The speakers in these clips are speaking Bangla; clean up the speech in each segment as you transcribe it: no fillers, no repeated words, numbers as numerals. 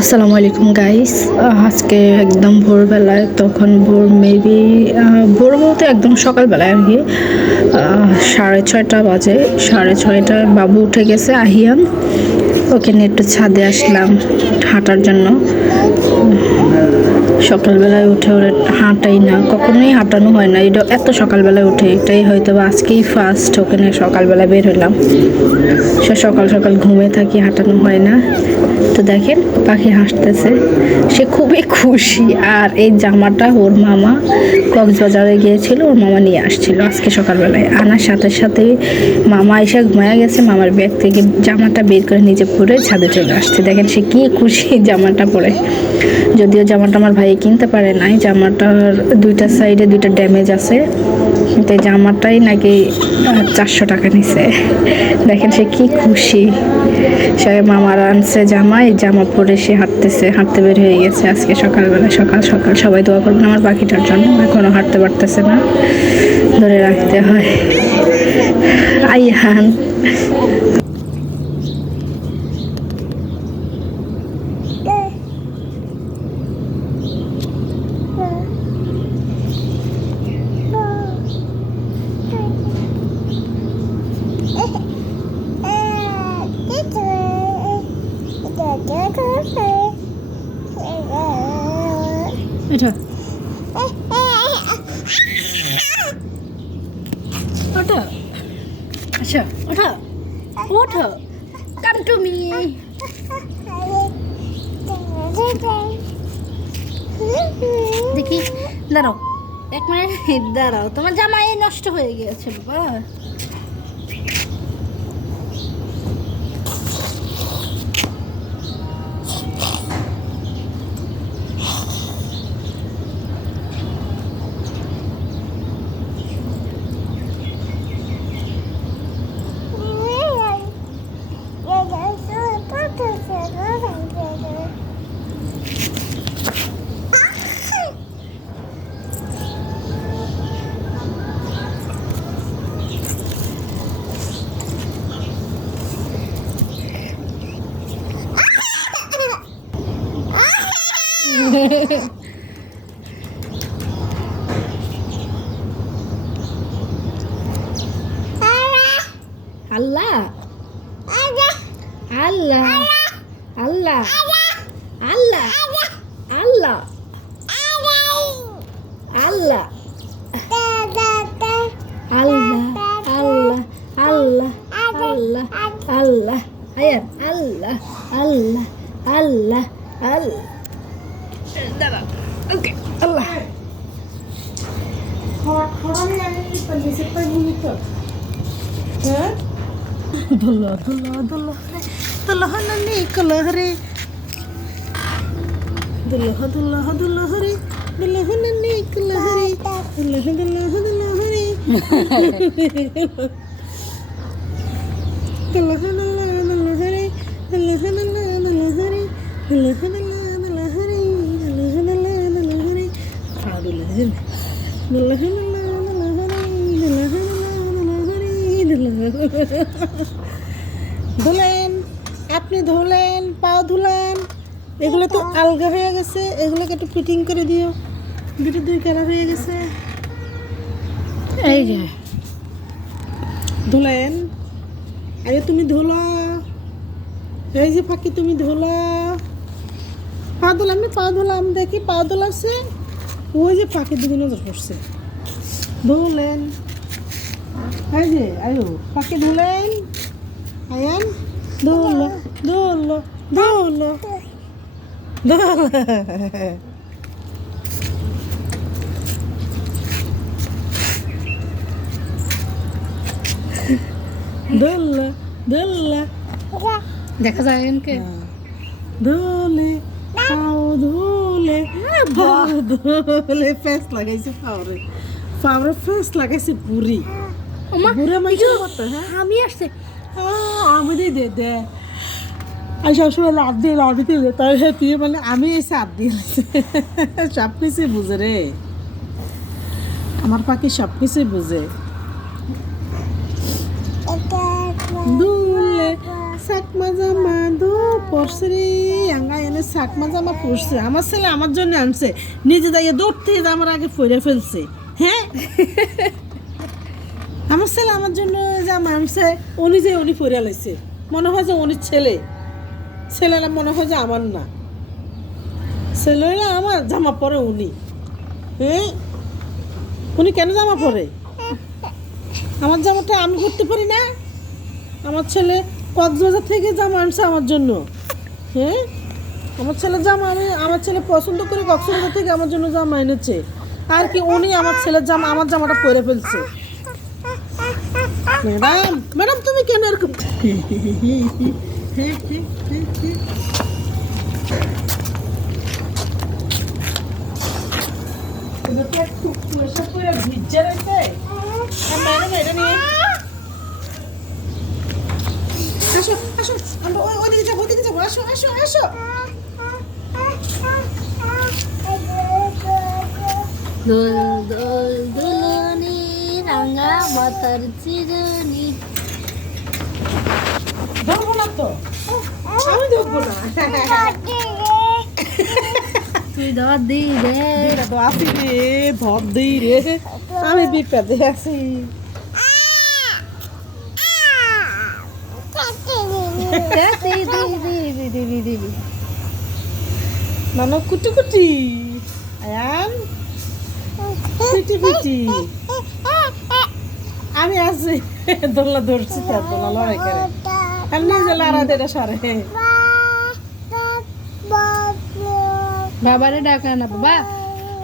আসসালামু আলাইকুম গাইস। আজকে একদম ভোরবেলায়, তখন ভোর মেবি ভোর বলতে একদম সকালবেলায় আর কি 6:30 বাজে। 6:30টায় বাবু উঠে গেছে আহিয়ান, ওকে নিয়ে একটু ছাদে আসলাম হাঁটার জন্য। সকালবেলায় উঠে ওর হাঁটাই না, কখনোই হাঁটানো হয় না। এটা এত সকালবেলায় উঠে, এটাই হয়তো বা আজকেই ফার্স্ট ওখানে সকালবেলা বের হলাম। সে সকাল সকাল ঘুমিয়ে থাকি, হাঁটানো হয় না। তো দেখেন পাখি হাসতেছে, সে খুবই খুশি। আর এই জামাটা ওর মামা কক্সবাজারে গিয়েছিল, ওর মামা নিয়ে আসছিল আজকে সকালবেলায়। আনার সাথে সাথে মামা এসে ঘুমায় গেছে, মামার ব্যাগ থেকে জামাটা বের করে নিজে পরে ছাদে চলে আসছে। দেখেন সে কি খুশি জামাটা পরে। যদিও জামাটা আমার ভাই কিনতে পারে নাই, জামাটার দুইটা সাইডে দুইটা ড্যামেজ আছে, তো জামাটাই নাকি 400 টাকা নিছে। দেখেন সে কি খুশি। সে মামার আনছে জামা, এই জামা পরে সে হাঁটতে বের হয়ে গেছে আজকে সকালবেলা। সকাল সকাল সবাই দোয়া করবেন আমার পাখিটার জন্য, এখনো হাঁটতে পারতেছে না, ধরে রাখতে হয়। আইহান এটা ওটা, আচ্ছা ওটা ওঠো, কাম টু মি। দেখি, দাঁড়াও 1 মিনিট, দাঁড়াও, তোমার জামাই নষ্ট হয়ে গিয়েছে বাবা। আল্লাহ আল্লাহ আল্লাহ আল্লাহ আল্লাহ আল্লাহ আল্লাহ আল্লাহ আল্লাহ আল্লাহ আল্লাহ আয়ান আল্লাহ আল্লাহ আল্লাহ আল্লাহ। দাঁড়া, ওকে আল্লাহ। দুল্লা দুল্লা দুল্লা দুল্লা হরে কলা হরে দুল্লা দুল্লা দুল্লা হরে দুল্লা হরে কলা হরে দুল্লা দুল্লা দুল্লা হরে দুল্লা দুল্লা দুল্লা হরে দুল্লা দুল্লা দুল্লা হরে দুল্লা দুল্লা দুল্লা হরে দুল্লা দুল্লা দুল্লা হরে দুল্লা দুল্লা দুল্লা হরে ধুলেন, আপনি ধুলেন, পাও ধুলেন, এগুলো তো আলগা হয়ে গেছে, এগুলোকে একটু ফিটিং করে দিও। দুই কালার হয়ে গেছে, এই যে ধুলেন। আরে তুমি ধুলো, এই যে ফাঁকি তুমি ধুলো। পা ধুলাম না, পা ধুলাম, দেখি পা ধুলাছে, ওই যে ফাঁকির দিকে নজর পড়ছে। ধুলেন, এই যে আয়ু পাখি ধুলেন, আয়ান ধুলো ধুলো ধুলো ধুলো ধুলো দেখা যায় এনকে ধুলে পাও ধুলে ধুলে ফেস লাগাইছে পাওরে, পাওরে ফেস লাগাইছে বুড়ি বুড়া মাইকে করতে। হ্যাঁ আমি আসছে, আমি দে দে আর সবসময় লাভ দিয়ে তাই তুই মানে আমি এই চাপ দিয়ে সব কিছুই বুঝে রে, আমার পাখি সব কিছুই বুঝে। দুলে সাকমা জামা দো পরছে রে আঙ্গা এনে সাকমা জামা পরছে আমার ছেলে আমার জন্য আনছে নিজে যাইয়ে দৌড়তে আমার আগে ফইরে ফেলছে হ্যাঁ আমার ছেলে আমার জন্য জামা আনছে উনি ফইরে লাইছে মনে হয় যে উনি ছেলেরা মনে হয় যে আমার না ছেলেরা আমার জামা পরে উনি হ্যাঁ উনি কেন জামা পরে আমার জামাটা আমি করতে পারি না আমার ছেলে কক্সবাজার থেকে জামা আনছে আমার জন্য হ্যাঁ আমার ছেলে জামা আমার ছেলে পছন্দ করে কক্সবাজার থেকে আমার জন্য জামা এনেছে আর কি উনি আমার ছেলের জামা আমার জামাটা পরে ফেলছে ম্যাডাম ম্যাডাম তুমি কেন এরকম একটু কুয়াশা করে ভিজে রয়েছে ম্যাডাম এটা নিয়ে আসো আসো আমরা ওইদিকে যাবো আসো আসো আসো দোল দোল দুলনি রাঙা মাতার চিরনি ধরবো না তো আমি ধরবো না তুই দাওয়াত দিই রে তো আসি রে ধর দিই রে আমি বিপদে আছি দিবি নানো কুটি কুটি আয়ান পিটি পিটি আমি আছি দোলা ধরছি তার দোলা লড়াই করে আমি নিজে লড়া দেটা সারে বাবারে ডাকা না বাবা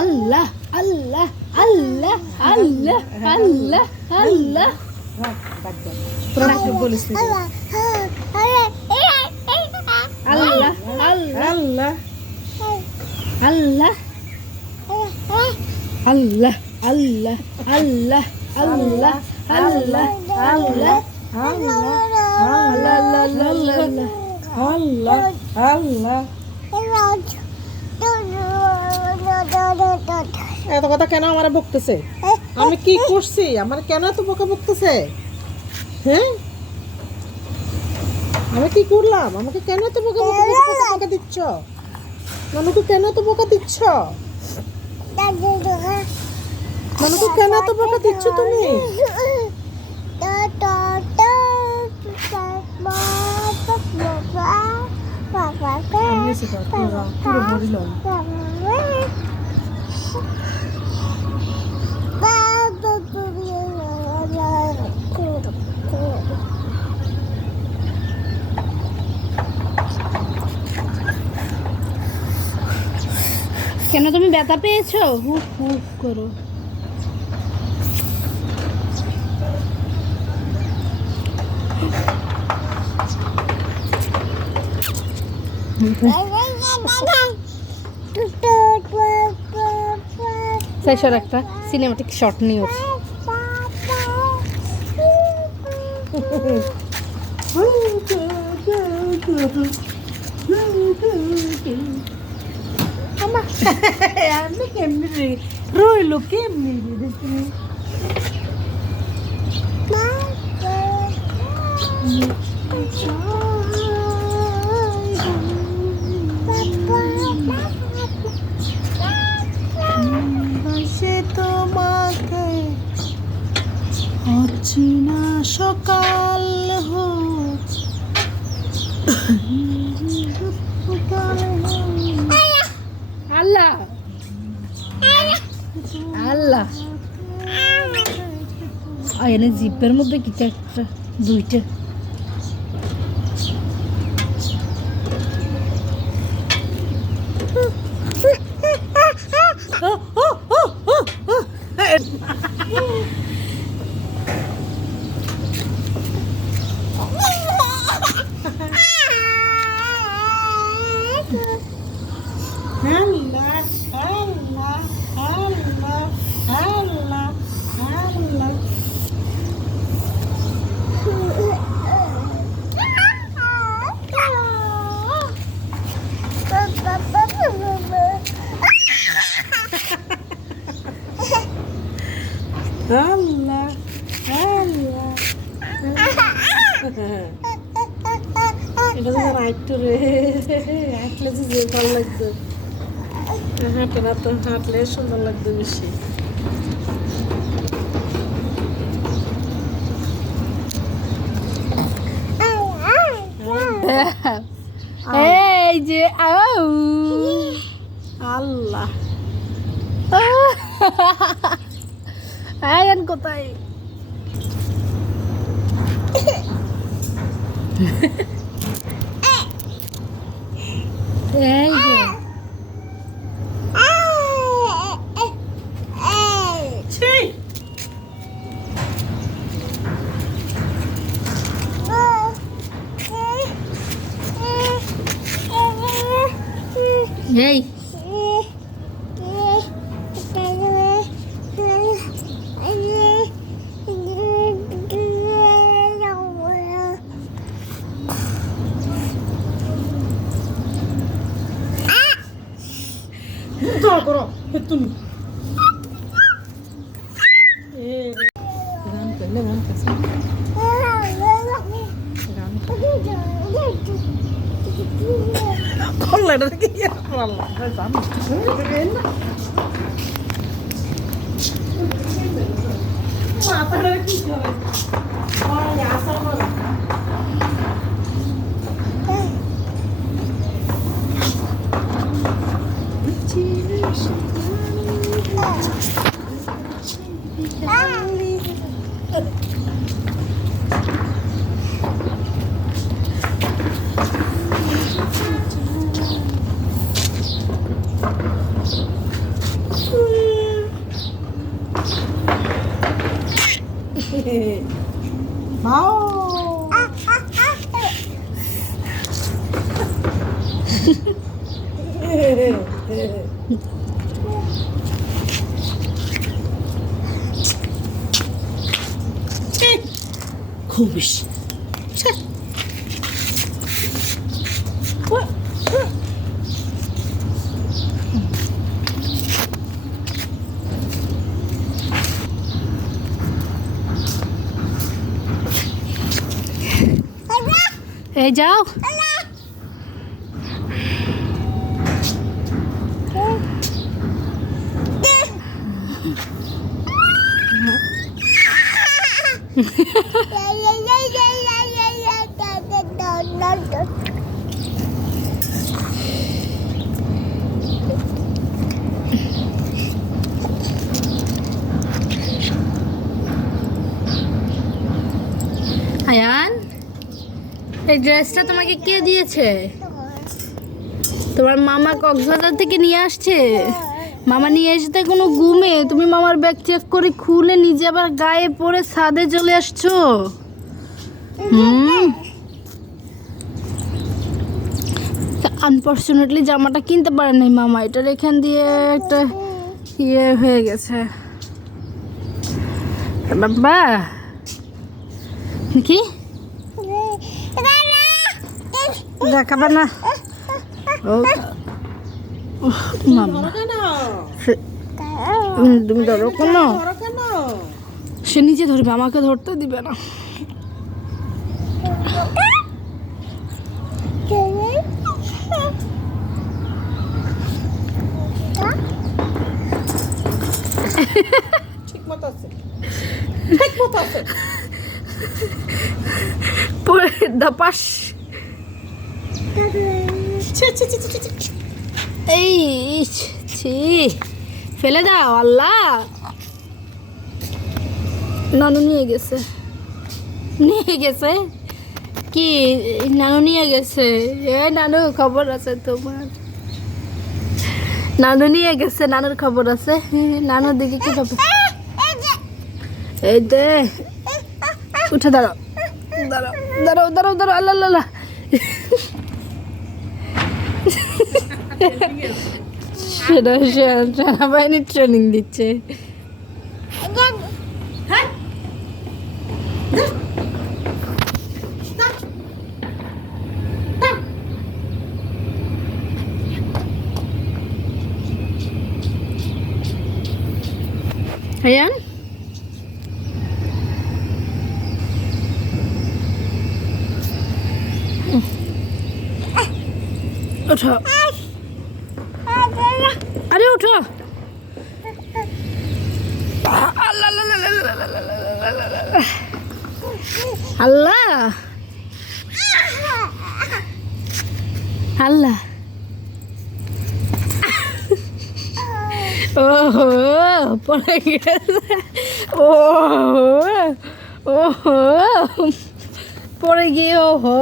আল্লাহ আল্লাহ আল্লাহ আল্লাহ আল্লাহ আল্লাহ বলিস আল্লাহ আল্লাহ আল্লাহ আল্লাহ আল্লাহ আল্লাহ আল্লাহ আল্লাহ আল্লাহ আল্লাহ আল্লাহ আল্লাহ এত কথা কেন আমার বকতেছে আমি কি করছি আমার কেন এত বকা বকতেছে হ্যাঁ আমি কি করলাম আমাকে কেন এত বকা দিচ্ছ মানুকে কেন এত বকা দিচ্ছ মানুকে কেন এত বকা দিচ্ছ তুমি পুরো বলিলাম কেন তুমি ব্যথা পেয়েছো হুক হুক করো শেষের একটা সিনেমাটিক শট নিউজ আমি কেমনি রইলো কেমনি রে তুমি সে তোমাকে অচেনা সকাল হোক আল্লাহ আল্লাহ এনে জিপের মধ্যে কি একটা দুইটা একটু রে হাঁটলে যে ভালো লাগতো, হাঁটে না তো, হাঁটলে সুন্দর লাগতো বেশি। এই যে আউ আল্লাহ আয়ান কোথায়? এই যে ছি এই দোয়া করো তুমি গান করলে মন কাছে করলে এটা কি আল্লাহ জানো মাথাটা কি হবে ওই আসা বলো Mau. খুবিস এই যাও আয়ান এই ড্রেসটা তোমাকে কে দিয়েছে? তোমার মামা কক্সবাজার থেকে নিয়ে আসছে। মামা নিয়ে এসে কোনো ঘুমে তুমি মামার ব্যাগ চেক করে খুলে নিজে আবার গায়ে পরে ছাদে চলে আসছো। আনফর্চুনেটলি জামাটা কিনতে পারে নাই মামা, এটার এখান দিয়ে একটা ইয়ে হয়ে গেছে। বাবা কি দেখাবে না? ও মামা তুমি ধরো কেন? সে নিজে ধরবে, আমাকে ধরতে দিবে না। ঠিক মতো আছে, ঠিক মতো আছে। পরে দাপাস এই ছি ফেলে দাও। আল্লাহ নানু নিয়ে গেছে, নিয়ে গেছে কি? নানু নিয়ে গেছে। এ নানু খবর আছে তোমার, নানু নিয়ে গেছে, নানুর খবর আছে। নানুর দিকে কি খবর? এই দে উঠে দাঁড়াও দাঁড়াও দাঁড়াও দাঁড়াও দাঁড়াও। আল্লাহ আল্লাহ সেটা সেনাবাহিনীর ট্রেনিং দিচ্ছে। Ayan? ওঠো, আরে ওঠো। আল্লাহ আল্লাহ আল্লাহ। ওহো পড়ে গেছে, ওহো ওহো পড়ে গিয়ে ওহো।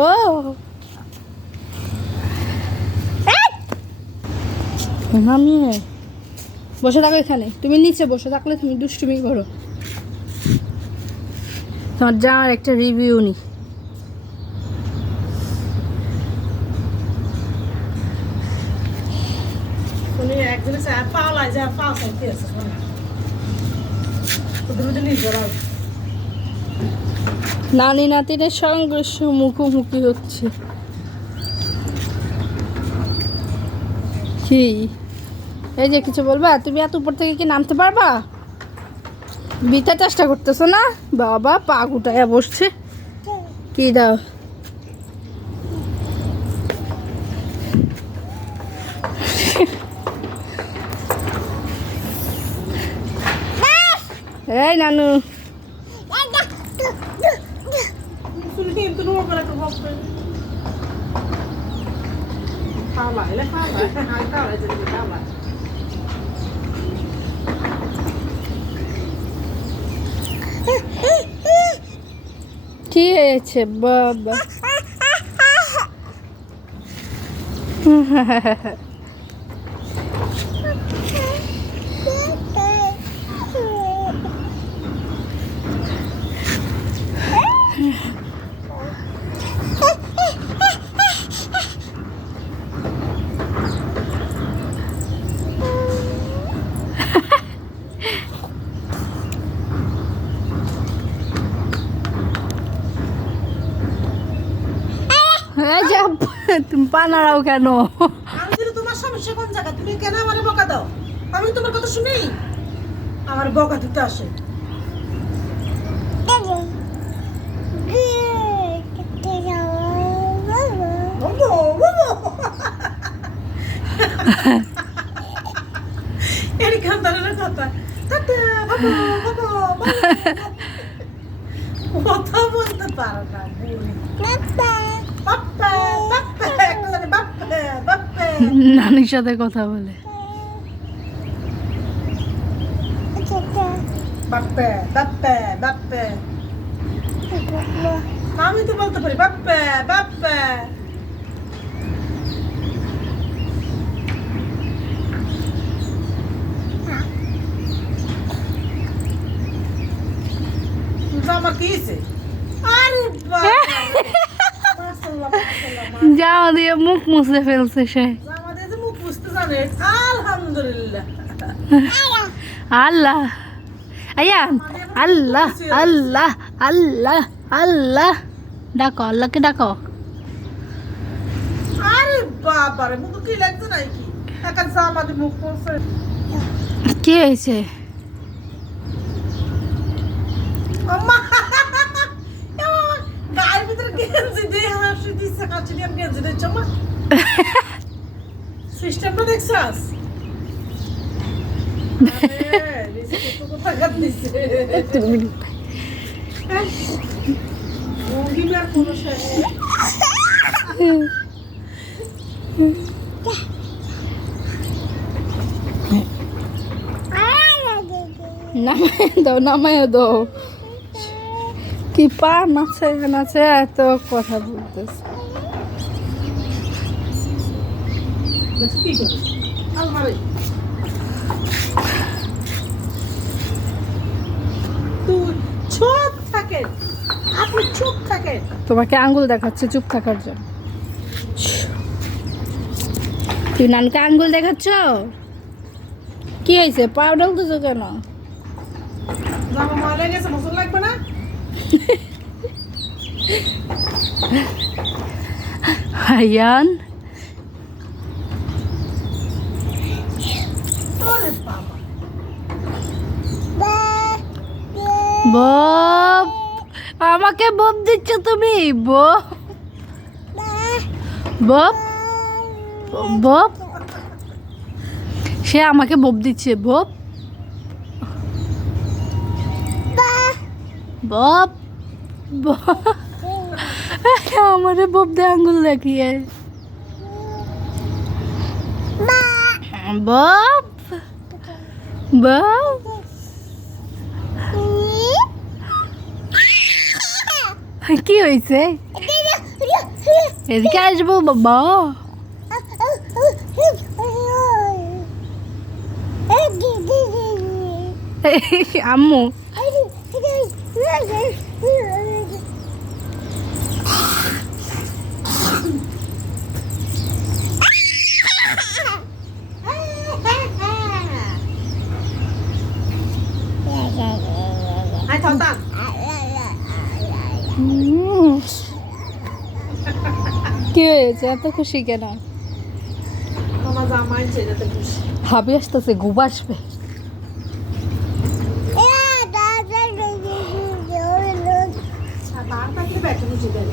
নামিয়ে বসে থাকো এখানে, তুমি নিচে বসে থাকলে তুমি দুষ্টুমি করো। তোমার জামার একটা রিভিউ নি। উনি একজনের সাথে পাওলা যা পাও সাইতে আছে না ওদের মধ্যে নিজেরাও নানি নাতিনের সংঘর্ষ মুখোমুখি হচ্ছে। কি এই যে কিছু বলবা? তুমি এত উপর থেকে কি নামতে পারবা? বিতার চেষ্টা করতেছো না? বাবা পা গুটাইয়া বসছে। কি দাও? এই নানু শুনি কিন্তু নো করে তো বলতে পাওলা এলে পাওলা হাই পাওলা যদি পাওলা কি হয়েছে বাবা? তুমি পা নাড়াও কেন? আমি যদি তোমার সমস্যা কোন জায়গা তুমি কেন আমারে বকা দাও? আমি তোমার কথা শুনি আমার বকা দিতে আসে। এর কান্দারের কথা কথা বলতে পারো না নানির সাথে কথা বলে। বাপ্পে বাপ্পে বাপ্পে আমি তো বলতে পারি বাপ্পে বাপ্পে। আমার কি হয়েছে? আরে জামা দিয়ে মুখ মুছে ফেলছে সে। আমাদের যে মুখ বুঝতে জানে আলহামদুলিল্লাহ। আল্লাহ আয়ান আল্লাহ আল্লাহ আল্লাহ আল্লাহ ডাকো, আল্লাহকে ডাকো। আরে বাবারে মুখ কি লাগছে নাকি? একা জামা দিয়ে মুখ মুছে কি হয়েছে? আম্মা গায়ের ভিতরে গেঞ্জি দিয়ে হাসি দিচ্ছে কাছে দিয়ে গেঞ্জি দিচ্ছে মা সিস্টেমটা দেখছাস? নামায় দাও, নামায় দাও। কি পা নাচে নাচে এত কথা বলতেছে। কি করিস আলমারি তুই চুপ থাকেন, আপনি চুপ থাকেন। তোমাকে আঙ্গুল দেখাচ্ছে চুপ থাকার জন্য। তুই নানকে আঙ্গুল দেখাচ্ছ? কি হয়েছে? পা ডলতেছো কেন? জামা মালে গেছে মশলা লাগবে না? হায়ান ওরে বাবা বব, আমাকে বব দিচ্ছ তুমি? বব বব বব সে আমাকে বব দিচ্ছে বব বব আমারে বব দে আঙ্গুল দেখিয়ে বব বব কি হয়েছে এদিকে আসবো বাবা আম্মু আয় থাতা কি হয়েছে এত খুশি কেন আমার জামাই ছেলেতে খুশি হাবি আসতেছে ঘুম আসবে আর বার থাকলে ব্যাটে বুঝে দেবে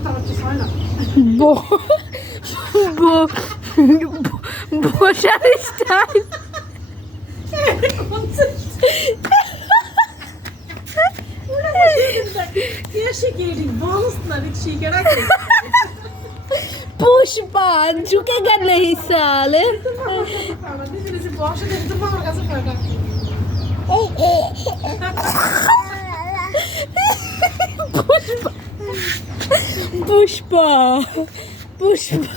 আমার কিছু হয় না বসার স্টাইল কে শিখিয়ে দিই বলস না দেখ শিখে রাখি पुष्पा झुकेगा नहीं साले আমাদের যে বসে দেখ তো আমার কাছে ফেটা पुष्पा पुष्पा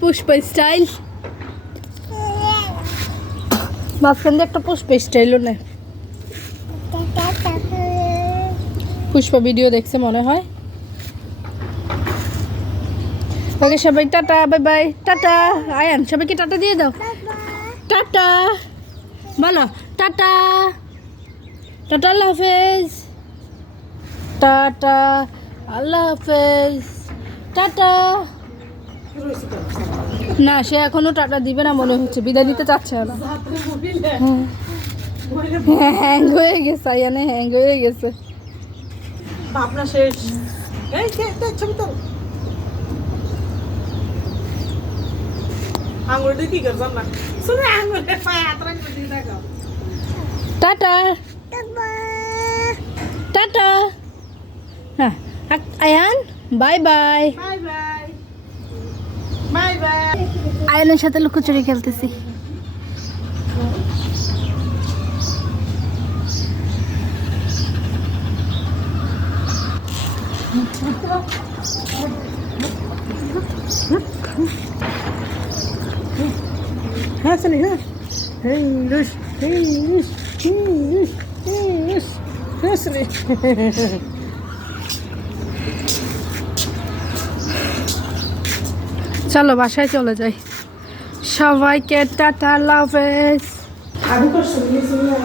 पुष्पा स्टाइल মাঝখানে একটা পুষ্পা স্টাইলও নেই পুষ্পা ভিডিও দেখছে মনে হয় ওকে সবাই টাটা বাই বাই টাটা আয়ান সবাইকে টাটা দিয়ে দাও টাটা বলো টাটা টাটা আল্লাহ হাফেজ টাটা আল্লাহ হাফেজ টাটা না সে এখনো টাটা দিবে না মনে হচ্ছে বিদায় দিতে চাচ্ছে না হ্যাং হয়ে গেছে আয়ানে হ্যাং হয়ে গেছে ভাবনা শেষ এই কে ছবি তো আঙুল দিয়ে কি করছ না শুনে আঙুলে পায়ে হাত রাখতে দিয়ে দেখো টাটা টাটা হ্যাঁ Ayan bye bye bye bye bye bye আয়ানের সাথে লুকোচুরি খেলতেছি হ্যাঁ শুনি হ্যাঁ হেই রুশ হ্যাঁ শুনি চলো বাসায় চলে যাই সবাইকে টাটা আল্লাহ হাফেজ আবু কর শুনিয়ে শুনিয়ে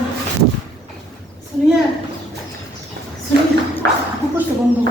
শুনিয়ে শুনি আবু কর বন্ধু